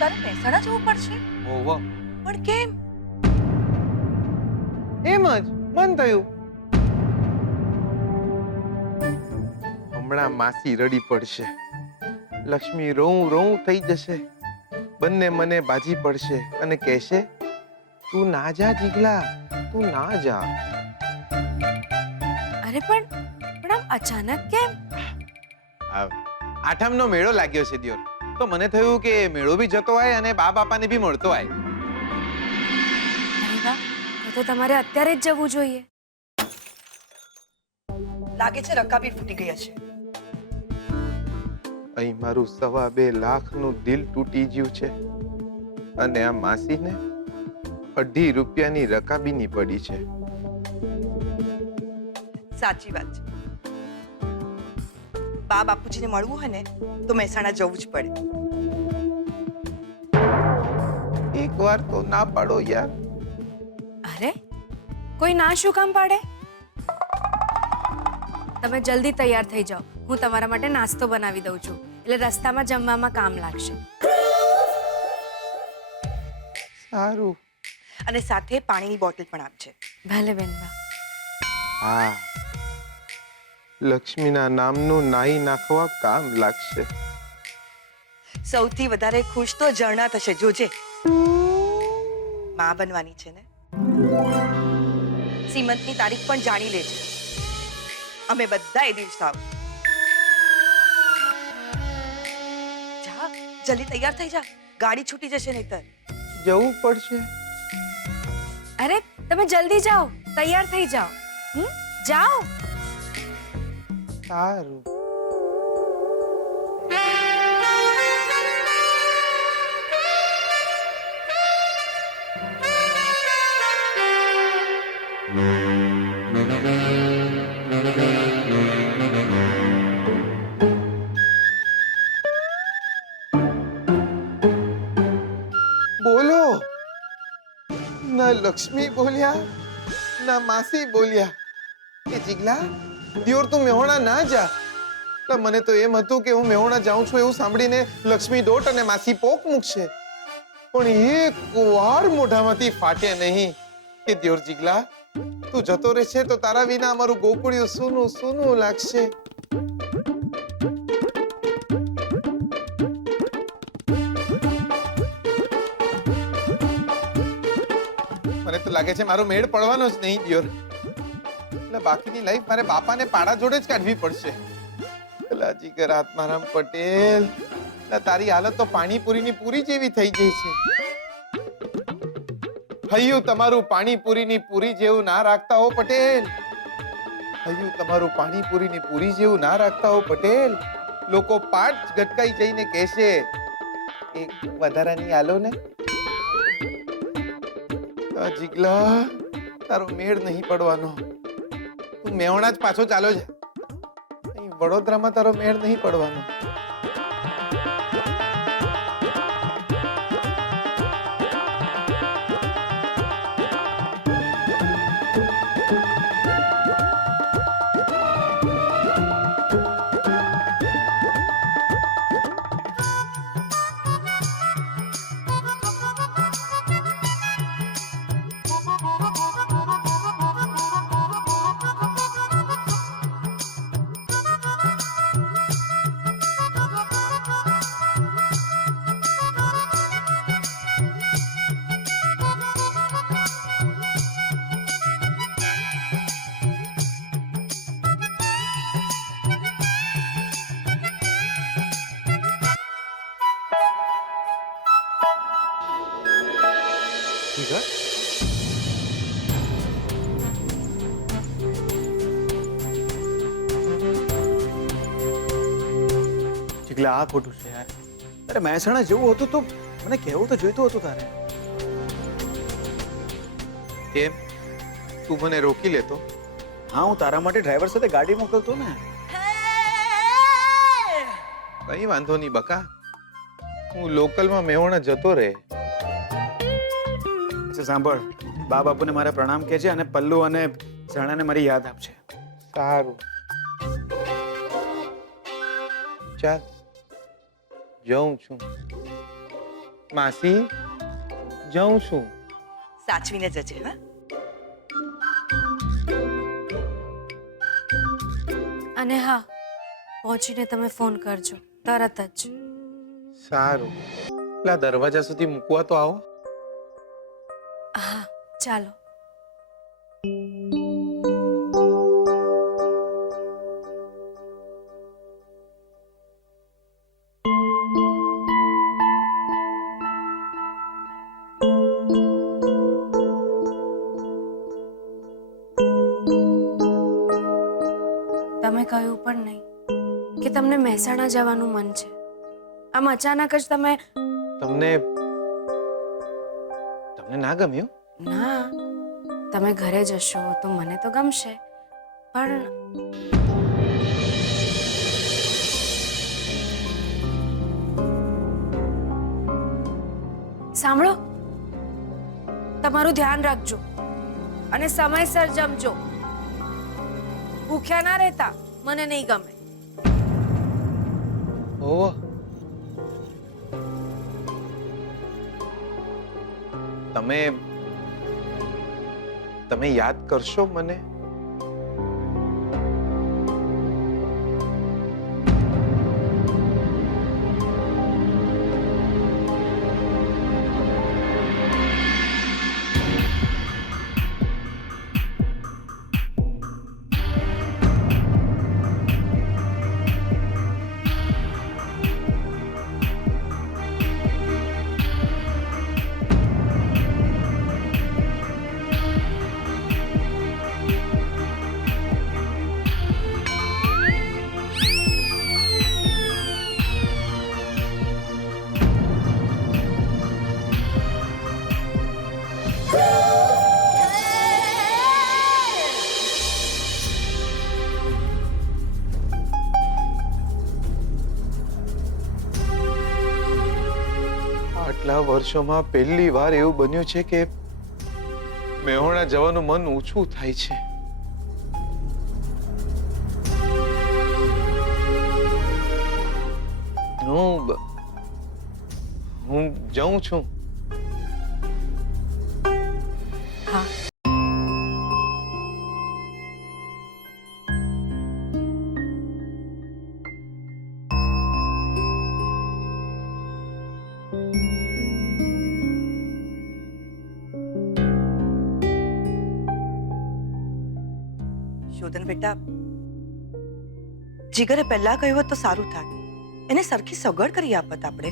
તારે મહેસાણા જવું પડશે? ઓહો, પણ કેમ? એમ જ મન થયું. હમણાં માસી રડી પડશે, લક્ષ્મી રોઉં રોઉં થઈ જશે, બંને મને બાજી પડશે અને કહેશે, તું ના જા જીગલા, તું ના જા. અરે પણ આમ અચાનક કેમ? આઠમનો મેળો લાગ્યો છે દિયોર, તો મને થયું કે મેળો બી જતો હોય અને બા બાપાને બી મળતો હોય. અરે વાહ, તો તમારે અત્યારે જ જવું જોઈએ. લાગે છે રકાબી ફૂટી ગઈ હશે. અહીં મારું 2.5 લાખનું દિલ તૂટી ગયું છે અને આ માસીને 2.5 રૂપિયાની રકાબીની પડી છે. સાચી વાત છે. બા બાપુજીને મળવું હોય ને તો મહેસાણા જવું જ પડે. એકવાર તો ના પાડો યાર. અરે કોઈ ના શું કામ પાડે? તમે જલ્દી તૈયાર થઈ જાઓ, હું તમારા માટે નાસ્તો બનાવી દઉં છું, એટલે રસ્તામાં જમવામાં કામ લાગશે. સારું. અને સાથે પાણીની બોટલ પણ આપજે. ભલે બેનબા. હા, લક્ષ્મીના નામનું નાહી નાખવા કામ લાગશે. સૌથી વધારે ખુશ તો ઝરણા થશે, જોજે. માં બનવાની છે ને. સીમંતની તારીખ પણ જાણી લેજે. અમે બધા એ દિવસ આવ. જા, જલ્દી તૈયાર થઈ જા, ગાડી છૂટી જશે નહીતર. જવું પડશે. અરે તમે જલ્દી જાઓ, તૈયાર થઈ જાઓ. જાઓ. સારું. બોલો. ના લક્ષ્મી બોલ્યા, ના માસી બોલ્યા કે જીગલા દિયોર તું મેહોણા ના જા. એટલે મને તો એમ હતું કે હું મેહોણા જાઉં છું એવું સાંભળીને લક્ષ્મી દોટ અને માસી પોક મૂકશે, પણ એક વાર મોઢામાંથી ફાટે નહીં કે દિયોર જીગલા તું જતો રહેશે તો તારા વિના અમારું ગોકુળિયું સૂનું સૂનું લાગશે. મને તો લાગે છે મારો મેળ પડવાનો જ નહીં દિયોર. એટલે બાકીની લાઈફ મારે બાપાને પાડા જોડે જ કાઢવી પડશે. એલા જીગર આત્મારામ પટેલ, તારી હાલત તો પાણીપુરીની પૂરી જેવી થઈ ગઈ છે. હૈયું તમારું પાણીપુરીની પૂરી જેવું ના રાખતા હો પટેલ. હૈયું તમારું પાણીપુરીની પૂરી જેવું ના રાખતા હો પટેલ. લોકો પાટ ગટકાઈ જઈને કહેશે, એક વધારાની આલો ને. જીગલા તારો મેળ નહીં પડવાનો. તું મેહોણા જ પાછો ચાલો છે. વડોદરામાં તારો મેળ નહીં પડવાનો. જીગર જીગલા આ ખોટું છે યાર. અરે મહેસાણા જવું હતું તો મને કહેવું તો જોઈતું હતું તારે. કેમ તું મને રોકી લેતો? હા, હું તારા માટે ડ્રાઈવર સાથે ગાડી મોકલતો ને. કઈ વાંધો નહીં બકા, હું લોકલમાં મેહોણા જતો રહે. સાંભળ, બા બાપુને મારા પ્રણામ કહેજે અને પલ્લુ અને ઝરણાને મારી યાદ આપજે. સારું. ચાલ જાઉં છું. માસી જાઉં છું. સાચવીને જજે. હા, અને હા, પહોંચીને તમે ફોન કરજો તરત જ. સારું. પેલા દરવાજા સુધી મૂકવા તો આવો. હા, ચાલો. તમે કહ્યું પણ નહીં કે તમને મહેસાણા જવાનું મન છે. આમ અચાનક જ તમે. તમને તમને ના ગમ્યું? ના, તમે ઘરે જશો તો મને તો ગમશે, પણ સાંભળો, તમારું ધ્યાન રાખજો અને સમયસર જમજો. ભૂખ્યા ના રહેતા, મને નહીં ગમે. ઓહ, તમે યાદ કરશો મને? આટલા વર્ષોમાં પહેલી વાર એવું બન્યું છે કે મેહોણા જવાનું મન ઊંચું થાય છે. હું જાઉં છું. હા. શોધન બેટા, જીગરે પહેલા કહ્યું હોત તો સારું થાત. એને સરખી સગવડ કરી આપત આપણે.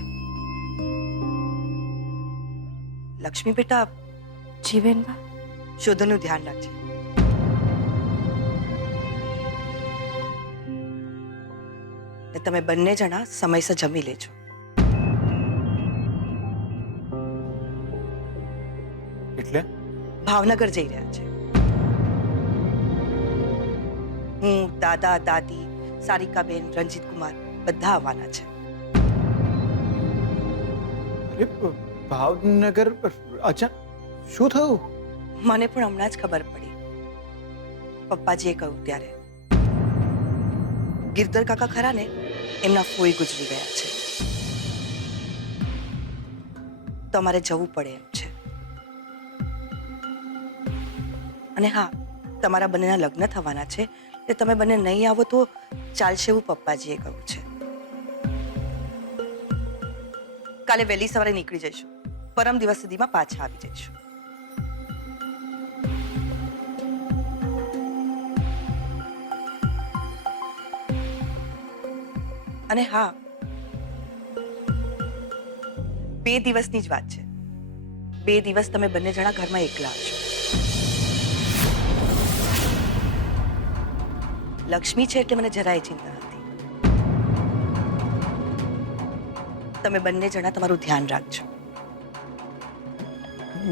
લક્ષ્મી બેટા, જીવેનબા, શોધનનું ધ્યાન રાખજે. ને તમે બંને જણા સમયસર જમી લેજો. એટલે ભાવનગર જઈ રહ્યા છે. હું, દાદા, દાદી, સારિકાબેન, રંજીત કુમાર બધા આવવાના છે. અરે ભાવનગર અચ્છા, શું થયું? મને પણ હમણાં જ ખબર પડી. પપ્પાજીએ કહ્યું ત્યારે. ગિરધર કાકા ખરા ને, એમના ફોઈ ગુજરી ગયા છે. તમારે જવું પડે એમ છે. અને હા, તમારા બંનેના લગ્ન થવાના છે એટલે તમે બંને નહીં આવો તો ચાલશે એવું પપ્પાજીએ કહ્યું છે. કાલે વહેલી સવારે નીકળી જઈશું. પરમ દિવસ સુધીમાં પાછા આવી જઈશું. અને હા, 2 દિવસની જ વાત છે. 2 દિવસ તમે બંને જણા ઘરમાં એકલા હશો. લક્ષ્મી છે એટલે મને જરાય ચિંતા નથી. તમે બંને જણા તમારું ધ્યાન રાખજો.